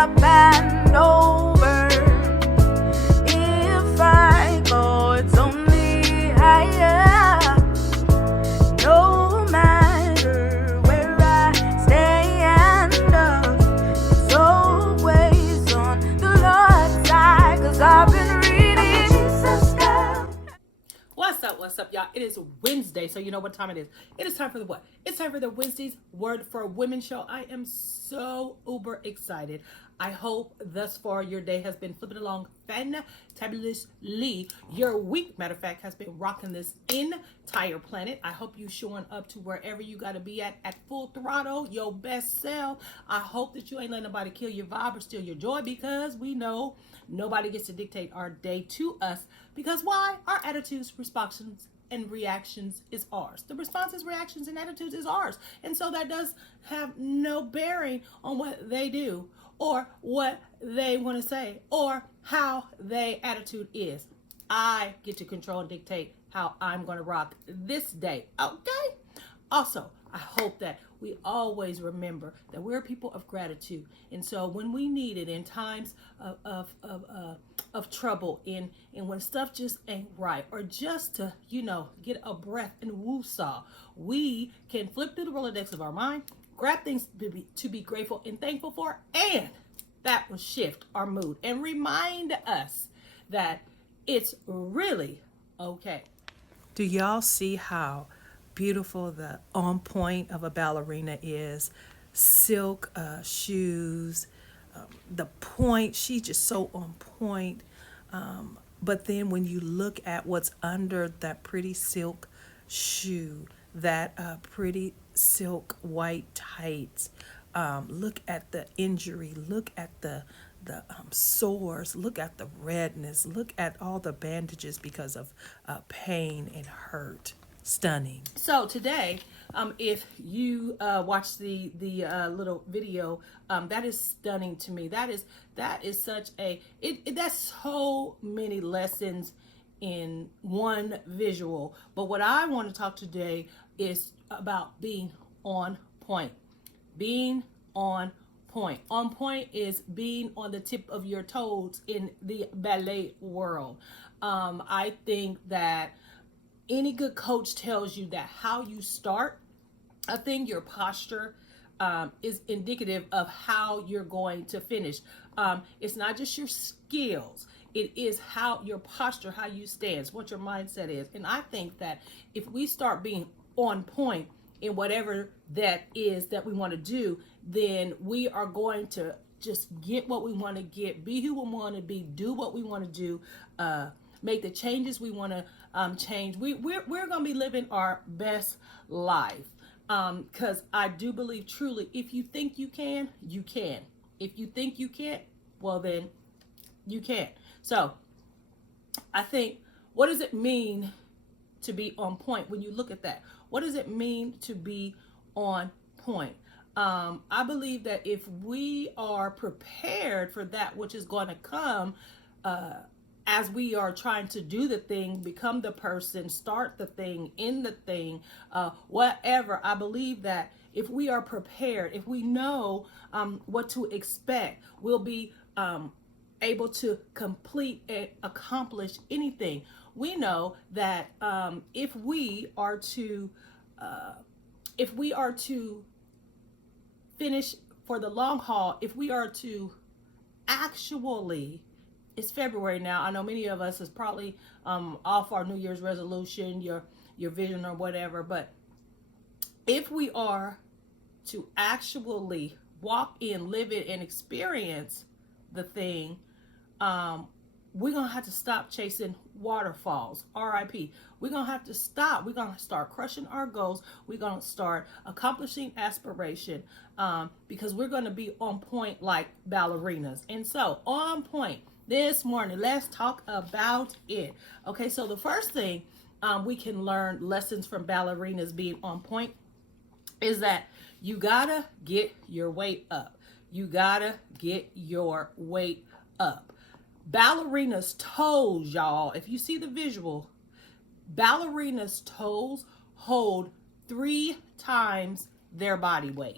up and over. If I go, it's only higher. No matter where I stand up, it's always on the Lord's side, 'cause I've been reading Jesus down. What's up, y'all? It is Wednesday, so you know what time it is. It is time for the what? It's time for the Wednesday's Word for Women show. I am so uber excited. I hope thus far your day has been flipping along fantabulously. Your week, matter of fact, has been rocking this entire planet. I hope you showing up to wherever you got to be at full throttle, your best self. I hope that you ain't letting nobody kill your vibe or steal your joy, because we know nobody gets to dictate our day to us. Because why? Our attitudes, responses, and reactions is ours. The responses, reactions, and attitudes is ours. And so that does have no bearing on what they do or what they want to say or how their attitude is. I get to control and dictate how I'm going to rock this day. Okay? Also, I hope that we always remember that we're people of gratitude. And so when we need it in times of trouble, in when stuff just ain't right, or just to, get a breath and woo-saw, we can flip through the Rolodex of our mind, grab things to be grateful and thankful for, and that will shift our mood and remind us that it's really okay. Do y'all see how beautiful the on point of a ballerina is? Silk shoes, the point, she's just so on point. But then when you look at what's under that pretty silk shoe, that pretty silk white tights, look at the injury, look at the sores, look at the redness, look at all the bandages because of pain and hurt. Stunning. So today, if you watch the little video, that is stunning to me. That is such a that's so many lessons in one visual. But what I want to talk today is about being on point. Being on point. On point is being on the tip of your toes in the ballet world. I think that any good coach tells you that how you start, I think your posture is indicative of how you're going to finish. It's not just your skills. It is how your posture, how you stand, what your mindset is. And I think that if we start being on point in whatever that is that we want to do, then we are going to just get what we want to get, be who we want to be, do what we want to do, make the changes we want to change. We're going to be living our best life. Because I do believe truly, if you think you can, you can. If you think you can't, well then you can't. So I think, what does it mean to be on point? When you look at that, what does it mean to be on point? I believe that if we are prepared for that which is going to come, as we are trying to do the thing, become the person, start the thing, end the thing, whatever, I believe that if we are prepared, if we know what to expect, we'll be able to complete and accomplish anything. We know that if we are to finish for the long haul, if we are to actually, it's February now. I know many of us is probably off our New Year's resolution, your vision or whatever. But if we are to actually walk in, live it, and experience the thing, we're going to have to stop chasing waterfalls, RIP. We're going to have to stop. We're going to start crushing our goals. We're going to start accomplishing aspiration, because we're going to be on point like ballerinas. And so on point this morning, let's talk about it. Okay, so the first thing we can learn lessons from ballerinas being on point is that you gotta get your weight up. You gotta get your weight up. Ballerinas' toes, y'all, if you see the visual, ballerinas' toes hold 3 times their body weight.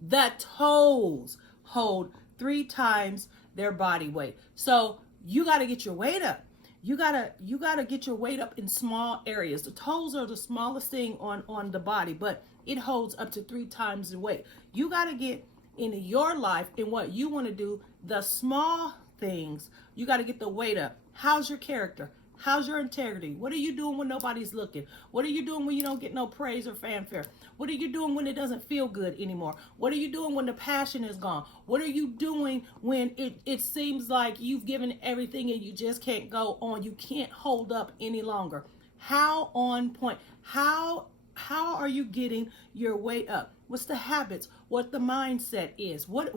The toes hold 3 times their body weight. So you got to get your weight up. You gotta get your weight up in small areas. The toes are the smallest thing on the body, but it holds up to 3 times the weight. You gotta get into your life and what you want to do, the small things. You got to get the weight up. How's your character? How's your integrity? What are you doing when nobody's looking? What are you doing when you don't get no praise or fanfare? What are you doing when it doesn't feel good anymore? What are you doing when the passion is gone? What are you doing when it seems like you've given everything and you just can't go on? You can't hold up any longer. How on point? How are you getting your weight up? What's the habits? What the mindset is? What?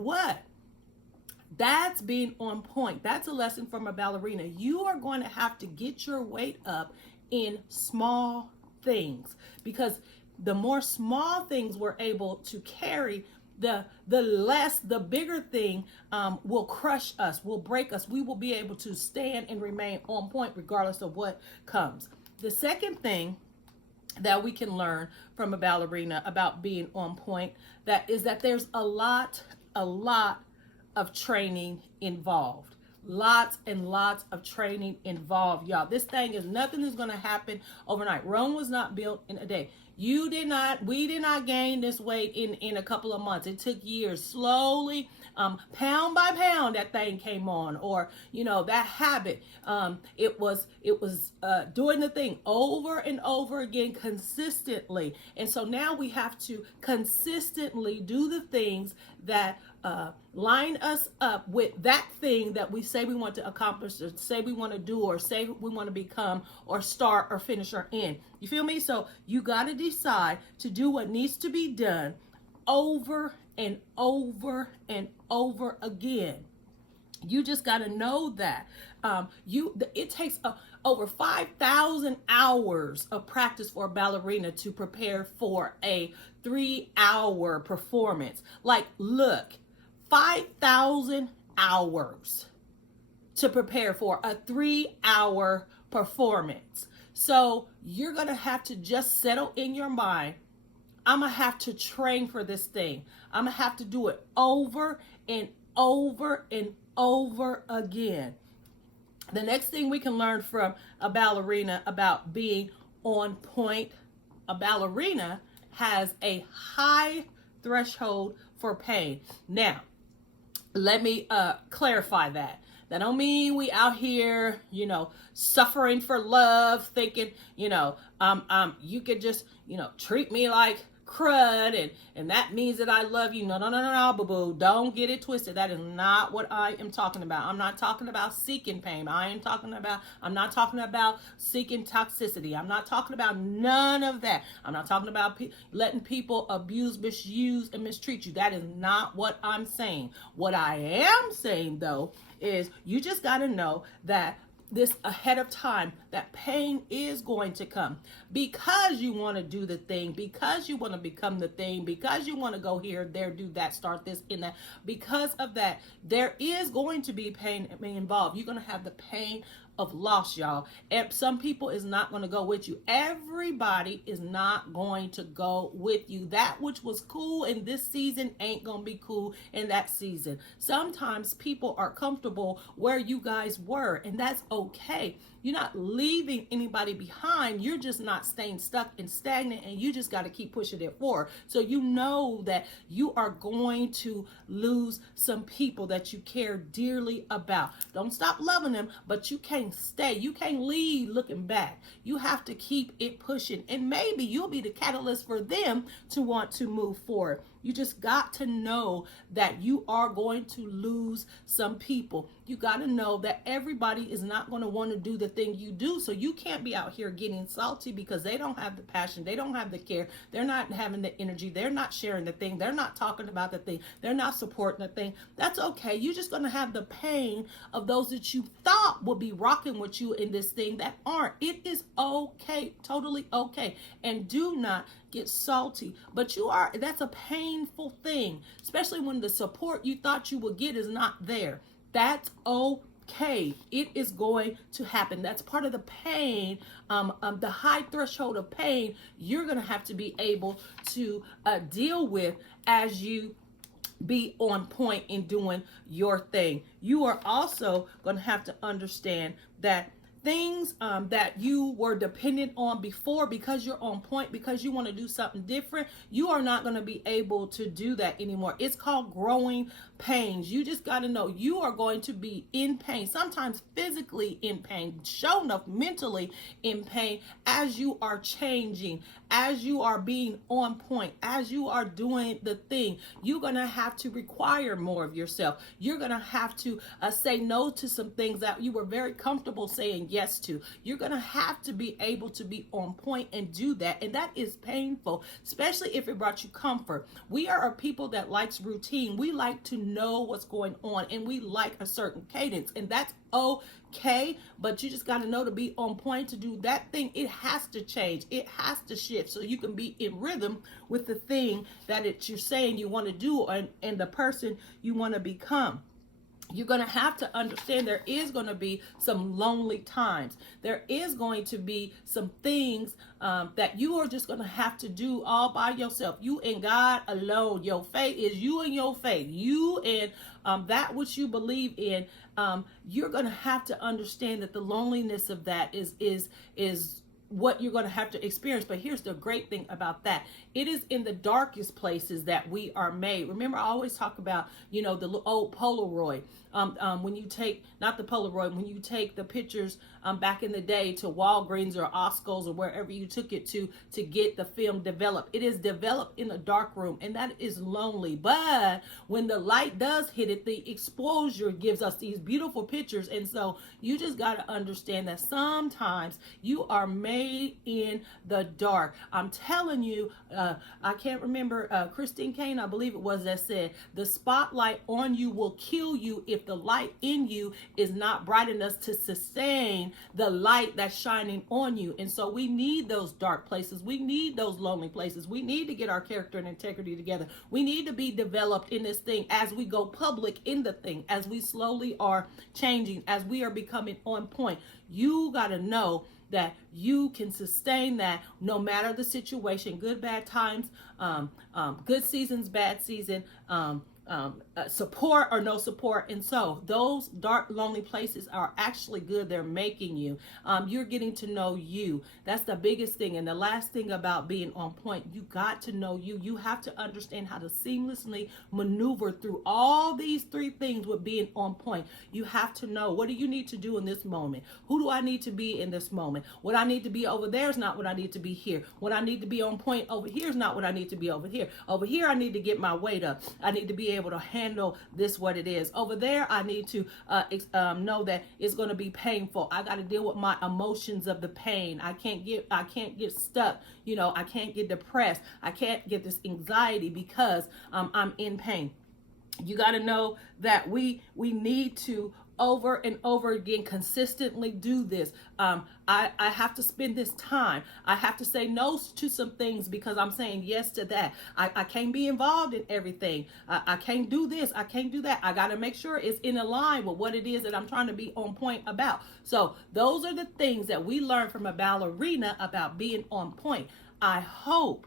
That's being on point. That's a lesson from a ballerina. You are going to have to get your weight up in small things, because the more small things we're able to carry, the bigger thing will crush us, will break us. We will be able to stand and remain on point regardless of what comes. The second thing that we can learn from a ballerina about being on point, that is that there's a lot of training involved. Lots and lots of training involved, y'all. This thing is nothing is going to happen overnight. Rome was not built in a day. We did not gain this weight in a couple of months. It took years. Slowly, pound by pound, that thing came on. Or, that habit, it was doing the thing over and over again consistently. And so now we have to consistently do the things that line us up with that thing that we say we want to accomplish, or say we want to do, or say we want to become, or start, or finish, or end. You feel me? So you got to decide to do what needs to be done over and over and over again. You just got to know that it takes over 5,000 hours of practice for a ballerina to prepare for a 3-hour performance. Like, look, 5,000 hours to prepare for a 3-hour performance. So you're going to have to just settle in your mind, I'm going to have to train for this thing. I'm going to have to do it over and over and over again. The next thing we can learn from a ballerina about being on point, a ballerina has a high threshold for pain. Now, let me clarify that. That don't mean we out here, suffering for love, thinking, you could just, treat me like crud and that means that I love you. No, boo-boo. Don't get it twisted. That is not what I am talking about. I'm not talking about seeking pain. I'm not talking about seeking toxicity. I'm not talking about none of that. I'm not talking about letting people abuse, misuse, and mistreat you. That is not what I'm saying. What I am saying, though, is you just got to know that this ahead of time, that pain is going to come because you want to do the thing, because you want to become the thing, because you want to go here, there, do that, start this, in that. Because of that, there is going to be pain involved. You're going to have the pain of loss, y'all. And some people is not going to go with you. Everybody is not going to go with you. That which was cool in this season ain't going to be cool in that season. Sometimes people are comfortable where you guys were, and that's okay. You're not leaving anybody behind. You're just not staying stuck and stagnant, and you just got to keep pushing it forward. So you know that you are going to lose some people that you care dearly about. Don't stop loving them, but you can't stay. You can't leave looking back. You have to keep it pushing, and maybe you'll be the catalyst for them to want to move forward. You just got to know that you are going to lose some people. You got to know that everybody is not going to want to do the thing you do. So you can't be out here getting salty because they don't have the passion. They don't have the care. They're not having the energy. They're not sharing the thing. They're not talking about the thing. They're not supporting the thing. That's okay. You're just going to have the pain of those that you thought would be rocking with you in this thing that aren't. It is okay. Totally okay. And do not get salty, but that's a painful thing, especially when the support you thought you would get is not there. That's okay. It is going to happen. That's part of the pain, the high threshold of pain you're going to have to be able to deal with as you be on point in doing your thing. You are also going to have to understand that things that you were dependent on before, because you're on point, because you want to do something different, you are not going to be able to do that anymore. It's called growing pains. You just got to know you are going to be in pain, sometimes physically in pain, show enough mentally in pain, as you are changing, as you are being on point, as you are doing the thing. You're going to have to require more of yourself. You're going to have to say no to some things that you were very comfortable saying yes to. You're going to have to be able to be on point and do that. And that is painful, especially if it brought you comfort. We are a people that likes routine. We like to know what's going on, and we like a certain cadence, and that's okay. But you just got to know to be on point, to do that thing. It has to change. It has to shift so you can be in rhythm with the thing that you're saying you want to do, and the person you want to become. You're going to have to understand there is going to be some lonely times. There is going to be some things that you are just going to have to do all by yourself. You and God alone. Your faith is you and your faith. You and that which you believe in. You're going to have to understand that the loneliness of that is what you're going to have to experience. But here's the great thing about that. It is in the darkest places that we are made. Remember, I always talk about, the old Polaroid. When you take, not the Polaroid, when you take the pictures back in the day to Walgreens or Osco's or wherever you took it to get the film developed. It is developed in a dark room, and that is lonely. But when the light does hit it, the exposure gives us these beautiful pictures. And so you just got to understand that sometimes you are made in the dark. I'm telling you, I can't remember, Christine Kane, I believe it was, that said, the spotlight on you will kill you if the light in you is not bright enough to sustain the light that's shining on you. And so we need those dark places. We need those lonely places. We need to get our character and integrity together. We need to be developed in this thing as we go public in the thing, as we slowly are changing, as we are becoming on point. You got to know that you can sustain that no matter the situation, good, bad times, good seasons, bad season, support or no support. And so those dark, lonely places are actually good. They're making you. You're getting to know you. That's the biggest thing. And the last thing about being on point, you got to know you. You have to understand how to seamlessly maneuver through all these three things with being on point. You have to know, what do you need to do in this moment? Who do I need to be in this moment? What I need to be over there is not what I need to be here. What I need to be on point over here is not what I need to be over here. Over here, I need to get my weight up. I need to be able to handle this what it is. Over there, I need to know that it's going to be painful. I got to deal with my emotions of the pain. I can't get stuck. I can't get depressed. I can't get this anxiety because I'm in pain. You got to know that we need to over and over again consistently do this. I have to spend this time. I have to say no to some things because I'm saying yes to that. I can't be involved in everything. I can't do this. I can't do that. I got to make sure it's in line with what it is that I'm trying to be on point about. So those are the things that we learn from a ballerina about being on point. I hope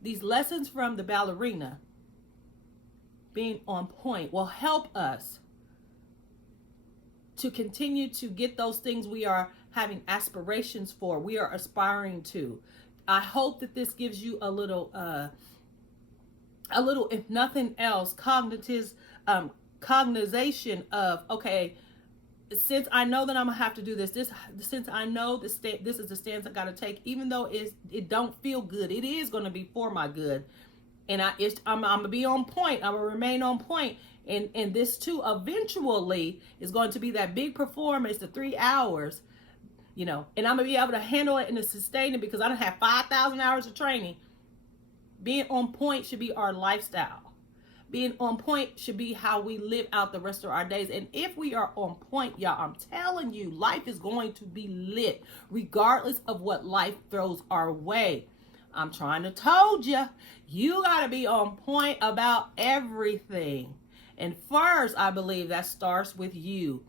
these lessons from the ballerina being on point will help us to continue to get those things we are having aspirations for, we are aspiring to. I hope that this gives you a little, if nothing else, cognization of, okay, since I know that I'm gonna have to do this, since I know this is the stance I gotta take, even though it don't feel good, it is gonna be for my good, and I'm gonna be on point. I'm gonna remain on point. And this too eventually is going to be that big performance, the 3 hours, and I'm going to be able to handle it and to sustain it because I don't have 5,000 hours of training. Being on point should be our lifestyle. Being on point should be how we live out the rest of our days. And if we are on point, y'all, I'm telling you, life is going to be lit regardless of what life throws our way. I'm trying to told you, you got to be on point about everything. And first, I believe that starts with you.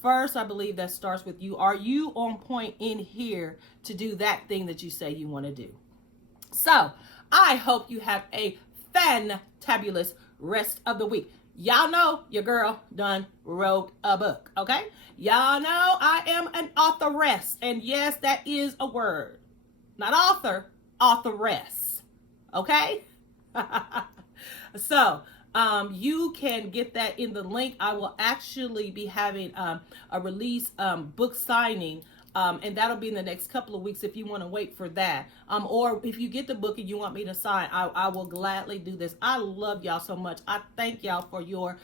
First, I believe that starts with you. Are you on point in here to do that thing that you say you want to do? So, I hope you have a fantabulous rest of the week. Y'all know your girl done wrote a book, okay? Y'all know I am an authoress. And yes, that is a word. Not author, authoress. Okay? So, you can get that in the link. I will actually be having a release book signing. And that'll be in the next couple of weeks if you want to wait for that. Or if you get the book and you want me to sign, I will gladly do this. I love y'all so much. I thank y'all for your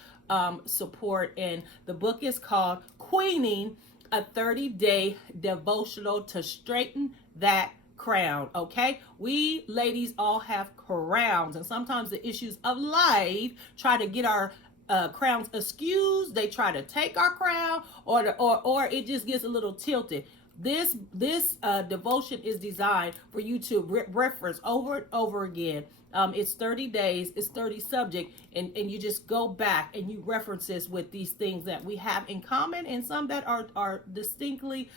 support. And the book is called Queening, a 30-day devotional to straighten that crown. Okay, we ladies all have crowns, and sometimes the issues of life try to get our crowns askew. They try to take our crown, or it just gets a little tilted. This devotion is designed for you to reference over and over again. It's 30 days, it's 30 subject, and you just go back and you reference this with these things that we have in common, and some that are distinctly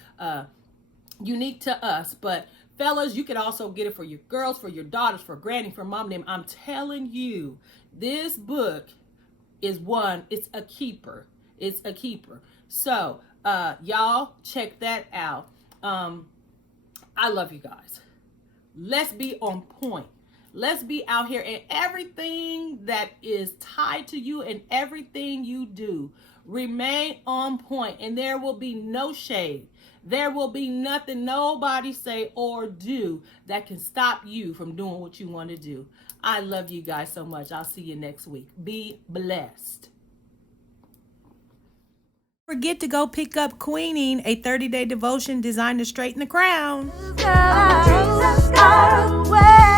unique to us. But fellas, you can also get it for your girls, for your daughters, for granny, for mom, them. I'm telling you, this book is it's a keeper. It's a keeper. So, y'all check that out. I love you guys. Let's be on point. Let's be out here, and everything that is tied to you and everything you do, remain on point, and there will be no shade. There will be nothing nobody say or do that can stop you from doing what you want to do. I love you guys so much. I'll see you next week. Be blessed. Forget to go pick up Queening, a 30-day devotion designed to straighten the crown. Jesus got away.